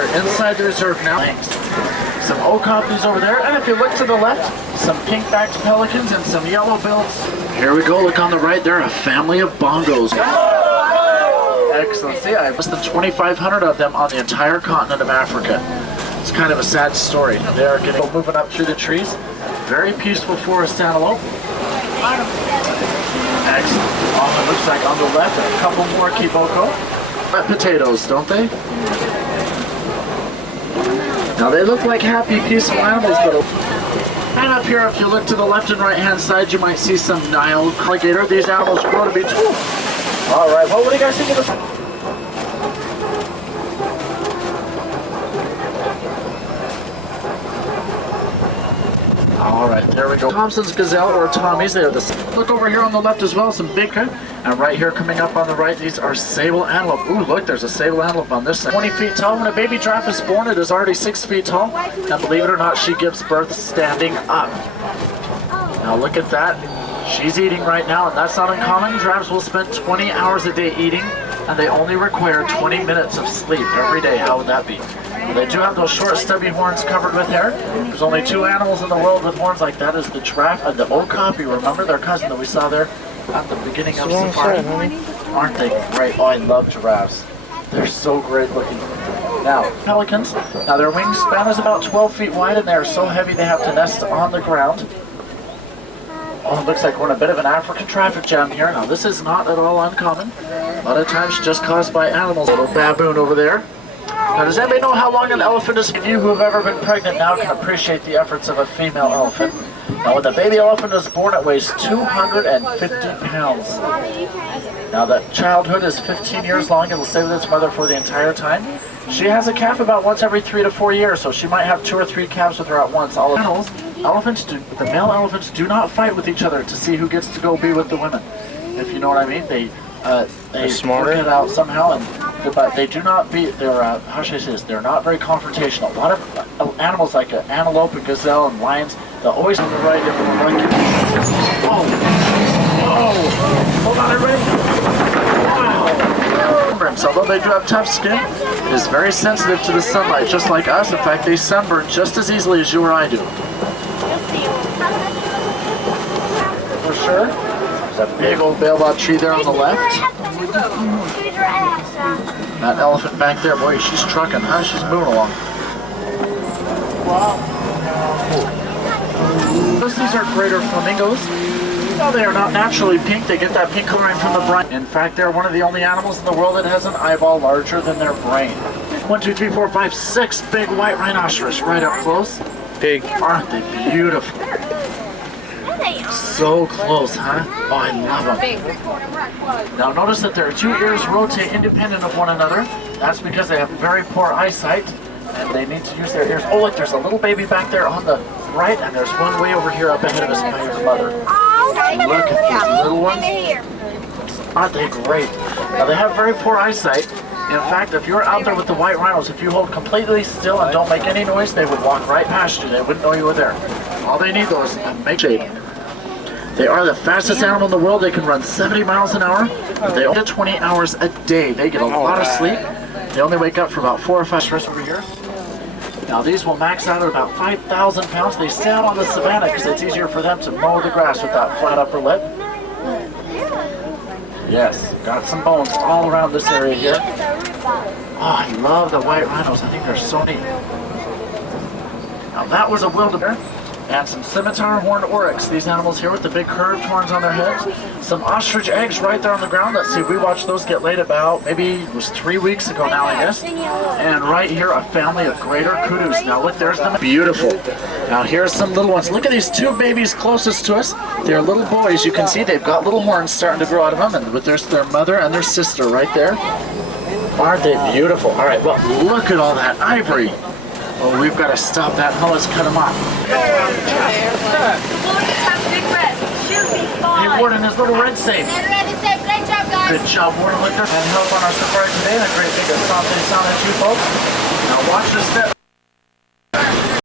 They're inside the reserve now. Thanks. Some okapis over there, and if you look to the left, some pink-backed pelicans and some yellow-bills. Here we go, look on the right there, a family of bongos. Excellent. See, I have less than 2,500 of them on the entire continent of Africa. It's kind of a sad story. They are moving up through the trees. Very peaceful forest antelope. Excellent. It looks like on the left, a couple more kiboko. Wet potatoes, don't they? Now they look like happy, peaceful animals, but and up here, if you look to the left and right hand side, you might see some Nile alligator. These animals grow to be too. All right, well, what do you guys think of this? All right, there we go. Thompson's gazelle or Tommies, they are the same. Look over here on the left as well, some big, and right here coming up on the right, these are sable antelope. Ooh, look, there's a sable antelope on this side. 20 feet tall. When a baby giraffe is born, it is already 6 feet tall, and believe it or not, she gives birth standing up. Now look at that. She's eating right now, and that's not uncommon. Giraffes will spend 20 hours a day eating, and they only require 20 minutes of sleep every day. How would that be? They do have those short, stubby horns covered with hair. There's only 2 animals in the world with horns like that, is the giraffe and the okapi. Remember their cousin that we saw there at the beginning of safari? Aren't they great? Oh, I love giraffes. They're so great looking. Now, pelicans. Now, their wingspan is about 12 feet wide, and they are so heavy they have to nest on the ground. Oh, it looks like we're in a bit of an African traffic jam here. Now, this is not at all uncommon. A lot of times just caused by animals. Little baboon over there. Now, does anybody know how long an elephant is? If you who have ever been pregnant now can appreciate the efforts of a female elephant. Now, when the baby elephant is born, it weighs 250 pounds. Now, that childhood is 15 years long. It will stay with its mother for the entire time. She has a calf about once every 3 to 4 years, so she might have 2 or 3 calves with her at once. All animals, the male elephants do not fight with each other to see who gets to go be with the women. If you know what I mean, they work it out somehow, but they do not be. They're how should I say this? They're not very confrontational. A lot of animals like an antelope, and gazelle, and lions, they'll always on the right if we're running. Whoa! Whoa! Hold on, everybody! Wow! So although they do have tough skin, it is very sensitive to the sunlight, just like us. In fact, they sunburn just as easily as you or I do. For sure. There's a big old baobab tree there on the left. That elephant back there, boy, she's trucking, huh? She's moving along. Wow. These are greater flamingos. No, they are not naturally pink. They get that pink coloring from the brain. In fact, they're one of the only animals in the world that has an eyeball larger than their brain. 1, 2, 3, 4, 5, 6 big white rhinoceros right up close. Big. Aren't they beautiful? So close, huh? Oh, I love them. Now notice that their 2 ears rotate independent of one another. That's because they have very poor eyesight and they need to use their ears. Oh, look, there's a little baby back there on the right, and there's one way over here up ahead of us by his mother. Look at these little ones. Aren't they great? Now they have very poor eyesight. In fact, if you're out there with the white rhinos, if you hold completely still and don't make any noise, they would walk right past you. They wouldn't know you were there. All they need though is to make shape. They are the fastest animal in the world. They can run 70 miles an hour, but they only 20 hours a day. They get a lot of sleep. They only wake up for about 4 or 5 stress over here. Now these will max out at about 5,000 pounds. They stay out on the savannah because it's easier for them to mow the grass with that flat upper lip. Yes, got some bones all around this area here. Oh, I love the white rhinos. I think they're so neat. Now that was a wildebeest. And some scimitar horned oryx. These animals here with the big curved horns on their heads. Some ostrich eggs right there on the ground. Let's see, we watched those get laid about, maybe it was 3 weeks ago now, I guess. And right here, a family of greater kudus. Now look, there's them. Beautiful. Now here's some little ones. Look at these 2 babies closest to us. They're little boys. You can see they've got little horns starting to grow out of them. And with their mother and their sister right there. Aren't they beautiful? All right, well, look at all that ivory. Oh, we've got to stop that. Now let's cut them off. Hey, Warden, his little red safe. Good job, Warden. Look there and help on our safari today. And a great big asante sana to you folks. Now watch the step.